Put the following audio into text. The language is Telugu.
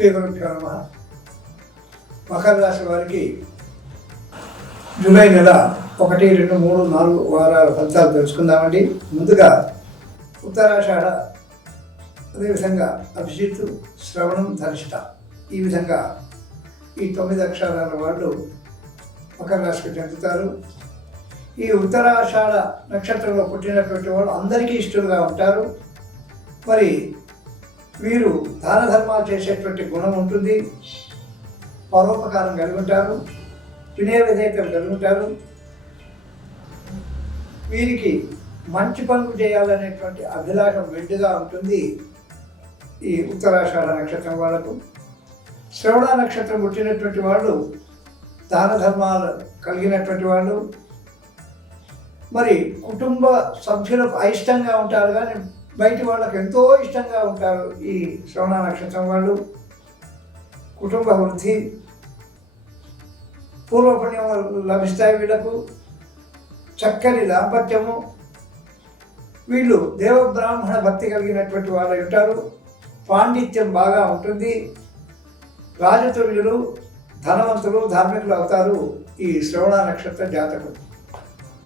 నమ. మకర రాశి వారికి జూలై నెల ఒకటి రెండు మూడు నాలుగు వారాల ఫలితాలు తెలుసుకుందామండి. ముందుగా ఉత్తరాషాఢ అదేవిధంగా అభిజిత్తు శ్రవణం ధనిష్ట. ఈ విధంగా ఈ తొమ్మిది అక్షరాల వాళ్ళు మకర రాశికి చెందుతారు. ఈ ఉత్తరాషాఢ నక్షత్రంలో పుట్టినటువంటి వాళ్ళు అందరికీ ఇష్టలుగా ఉంటారు. మరి వీరు దాన ధర్మాలు చేసేటువంటి గుణం ఉంటుంది. పరోపకారం కలిగి ఉంటారు వినయ విధేయతలు కలిగి ఉంటారు వీరికి మంచి పనులు చేయాలనేటువంటి అభిలాషం మెండుగా ఉంటుంది ఈ ఉత్తరాషాఢ నక్షత్రం వాళ్ళకు శ్రవణ నక్షత్రం పుట్టినటువంటి వాళ్ళు దాన ధర్మాలు కలిగినటువంటి వాళ్ళు. మరి కుటుంబ సభ్యులకు అయిష్టంగా ఉంటారు కానీ బయటి వాళ్ళకు ఎంతో ఇష్టంగా ఉంటారు ఈ శ్రవణ నక్షత్రం వాళ్ళు. కుటుంబ వృద్ధి పూర్వపుణ్యం లభిస్తాయి వీళ్ళకు. చక్కని దాంపత్యము. వీళ్ళు దేవబ్రాహ్మణ భక్తి కలిగినటువంటి వాళ్ళు ఉంటారు. పాండిత్యం బాగా ఉంటుంది. రాజతుల్యులు ధనవంతులు ధార్మికులు అవుతారు ఈ శ్రవణ నక్షత్ర జాతకులు.